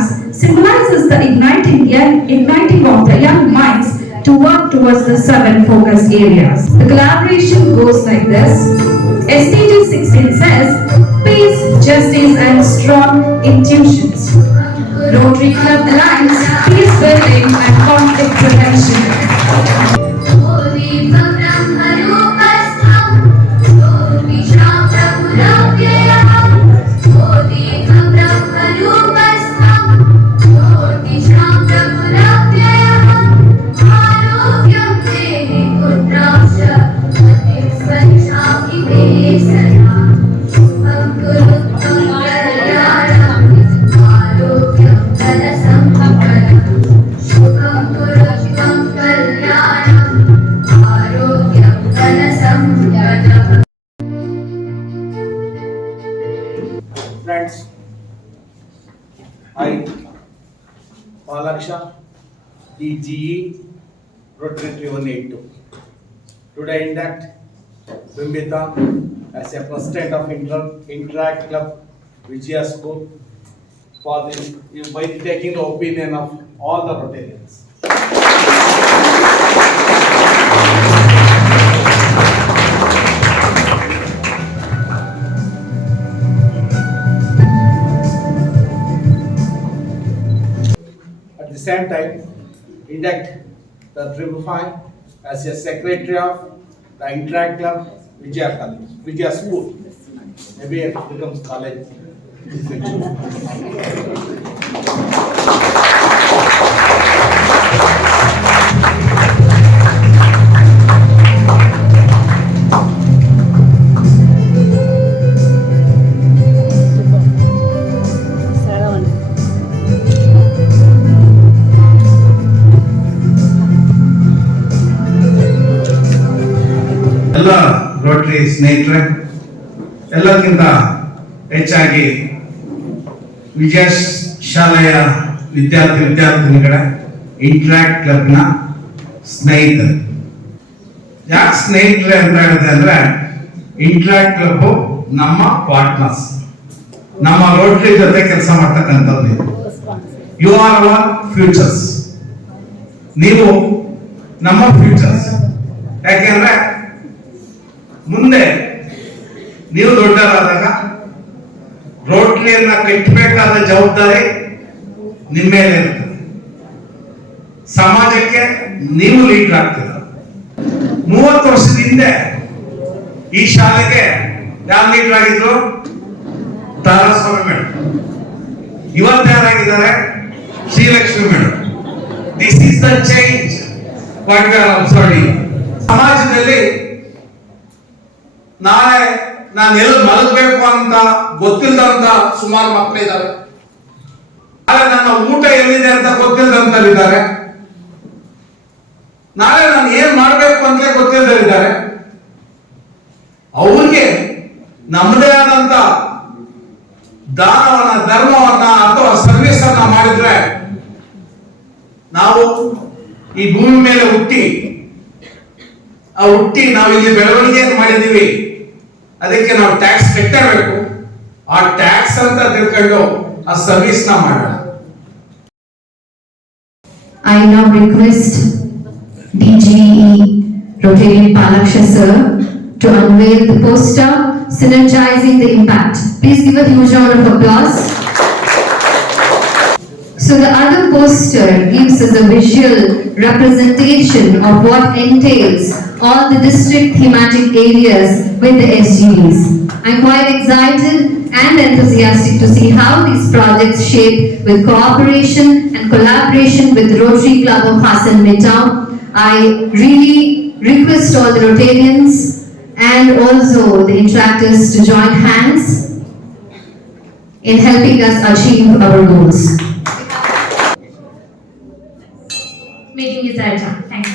programs symbolizes the igniting of the young minds to work towards the 7 focus areas. The collaboration goes like this. SDG 16 says, peace, justice and strong institutions. Rotary Club aligns peace building and conflict prevention. Friends, I, Palaksha, DGE, Rotary 182. Today induct Bimbita as a president of Interact Club Vijaya School for by taking the opinion of all the Rotarians. At the same time, induct the Triple Five as a secretary of the Interact Club Vijaya School. Maybe it becomes college. ಎಲ್ಲ ರೋಟರಿ ಸ್ನೇಹಿತರೆ, ಎಲ್ಲಕ್ಕಿಂತ ಹೆಚ್ಚಾಗಿ ವಿಜಯ ಶಾಲೆಯ ವಿದ್ಯಾರ್ಥಿನಿಗಳ ಇಂಟ್ರಾಕ್ಟ್ ಕ್ಲಬ್ನ ಸ್ನೇಹಿತರು. ಯಾಕೆ ಸ್ನೇಹಿತರೆ ಅಂತ ಹೇಳಿದೆ ಅಂದ್ರೆ, ಇಂಟ್ರಾಕ್ಟ್ ಕ್ಲಬ್ ನಮ್ಮ ಪಾರ್ಟ್ನರ್ಸ್, ನಮ್ಮ ರೋಟರಿ ಜೊತೆ ಕೆಲಸ ಮಾಡ್ತಕ್ಕಂಥದ್ದು. ಯು ಆರ್ ಅವರ್ ಫ್ಯೂಚರ್ಸ್, ನೀವು ನಮ್ಮ ಫ್ಯೂಚರ್ಸ್. ಯಾಕೆಂದ್ರೆ ಮುಂದೆ ನೀವು ದೊಡ್ಡರಾದಾಗ ರೋಟರಿಯನ್ನ ಕಟ್ಟಬೇಕಾದ ಜವಾಬ್ದಾರಿ ನಿಮ್ಮ ಮೇಲೆ ಇರ್ತದೆ. ಸಮಾಜಕ್ಕೆ ನೀವು ಲೀಡರ್ ಆಗ್ತೀರ. 30 ವರ್ಷದ ಹಿಂದೆ ಈ ಶಾಲೆಗೆ ಯಾರು ಲೀಡರ್ ಆಗಿದ್ರು? ತಾರಾಸ್ವಾಮಿ ಮೇಡಮ್. ಇವತ್ತು ಯಾರಾಗಿದ್ದಾರೆ? Srilakshmi madam. This is the change what we are observing. ಸಮಾಜದಲ್ಲಿ ನಾಳೆ ನಾನು ಎಲ್ಲಿ ಮಲಗಬೇಕು ಅಂತ ಗೊತ್ತಿಲ್ಲದಂತ ಸುಮಾರು ಮಕ್ಕಳಿದ್ದಾರೆ. ನಾಳೆ ನನ್ನ ಊಟ ಎಲ್ಲಿದೆ ಅಂತ ಗೊತ್ತಿಲ್ಲದಂತರಿದ್ದಾರೆ. ನಾಳೆ ನಾನು ಏನ್ ಮಾಡ್ಬೇಕು ಅಂತಲೇ ಗೊತ್ತಿಲ್ಲದರಿದ್ದಾರೆ. ಅವ್ರಿಗೆ ನಮ್ಮದೇ ಆದಂತ ದಾನವನ್ನ, ಧರ್ಮವನ್ನ ಅಥವಾ ಸರ್ವಿಸ್ ಅನ್ನ ಮಾಡಿದ್ರೆ, ನಾವು ಈ ಭೂಮಿ ಮೇಲೆ ಹುಟ್ಟಿ ನಾವು ಇಲ್ಲಿ ಬೆಳವಣಿಗೆಯನ್ನು ಮಾಡಿದೀವಿ, ಅದಕ್ಕೆ ನಾವು ಟ್ಯಾಕ್ಸ್ ಕಟ್ಟಬೇಕು. ಆ ಟ್ಯಾಕ್ಸ್ ಅಂತ ತಿಳ್ಕೊಂಡು ಆ ಸರ್ವಿಸ್ ನ ಮಾಡೋಣ. I now request DGE Rotarian Palaksha sir to unveil the poster synergizing the impact. Please give a huge round of applause. So the other poster gives us a visual representation of what entails all the district thematic areas with the SGDs. I'm quite excited and enthusiastic to see how these projects shape with cooperation and collaboration with the Rotary Club of Hassan Midtown. I really request all the Rotarians and also the interactors to join hands in helping us achieve our goals. Meeting is adjourned. Thank you.